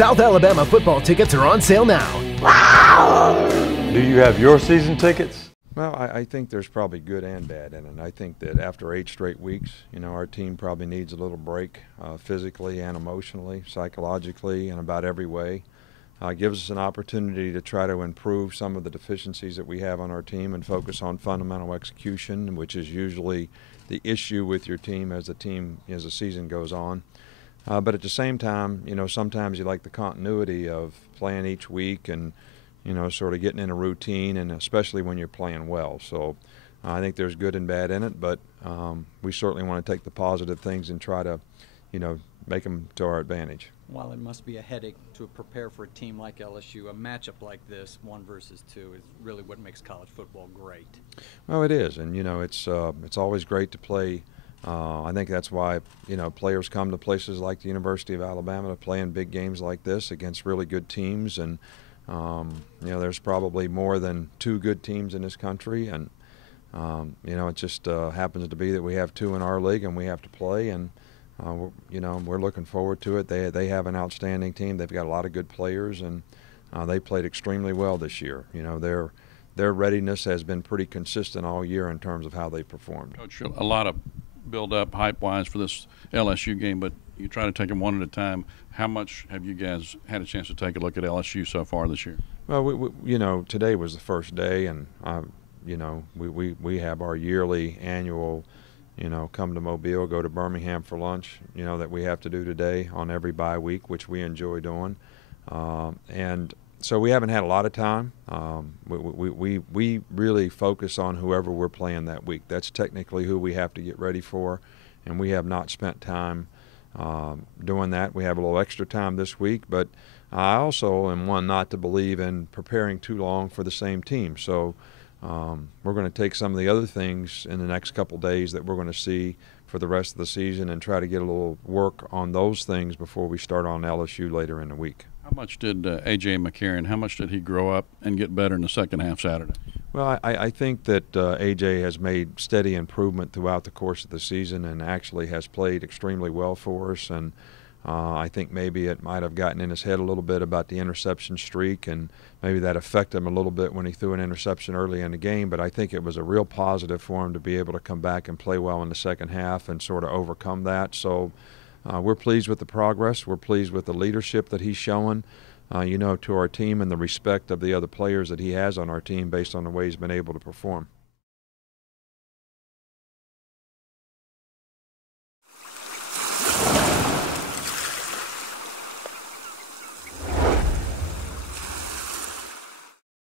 South Alabama football tickets are on sale now. Do you have your season tickets? Well, I think there's probably good and bad in it. I think that after 8 straight weeks, our team probably needs a little break physically and emotionally, psychologically, in about every way. It gives us an opportunity to try to improve some of the deficiencies that we have on our team and focus on fundamental execution, which is usually the issue with your team as the season goes on. But at the same time, sometimes you like the continuity of playing each week and, sort of getting in a routine, and especially when you're playing well. So I think there's good and bad in it, but we certainly want to take the positive things and try to, make them to our advantage. While it must be a headache to prepare for a team like LSU, a matchup like this, 1 versus 2, is really what makes college football great. Well, it is, and it's always great to play. I think that's why players come to places like the University of Alabama to play in big games like this against really good teams, and there's probably more than 2 good teams in this country, and it just happens to be that we have 2 in our league and we have to play, and we're looking forward to it. They have an outstanding team. They've got a lot of good players, and they played extremely well this year. Their readiness has been pretty consistent all year in terms of how they performed. Coach, a lot of build-up hype-wise for this LSU game, but you try to take them one at a time. How much have you guys had a chance to take a look at LSU so far this year? Well, today was the first day, and we have our yearly annual, come to Mobile, go to Birmingham for lunch, that we have to do today on every bye week, which we enjoy doing, and so we haven't had a lot of time. We really focus on whoever we're playing that week. That's technically who we have to get ready for, and we have not spent time doing that. We have a little extra time this week, but I also am one not to believe in preparing too long for the same team. So we're going to take some of the other things in the next couple days that we're going to see for the rest of the season and try to get a little work on those things before we start on LSU later in the week. How much did A.J. McCarron, how much did he grow up and get better in the second half Saturday? Well, I think that A.J. has made steady improvement throughout the course of the season and actually has played extremely well for us. And I think maybe it might have gotten in his head a little bit about the interception streak, and maybe that affected him a little bit when he threw an interception early in the game. But I think it was a real positive for him to be able to come back and play well in the second half and sort of overcome that. So we're pleased with the progress. We're pleased with the leadership that he's showing, to our team, and the respect of the other players that he has on our team based on the way he's been able to perform.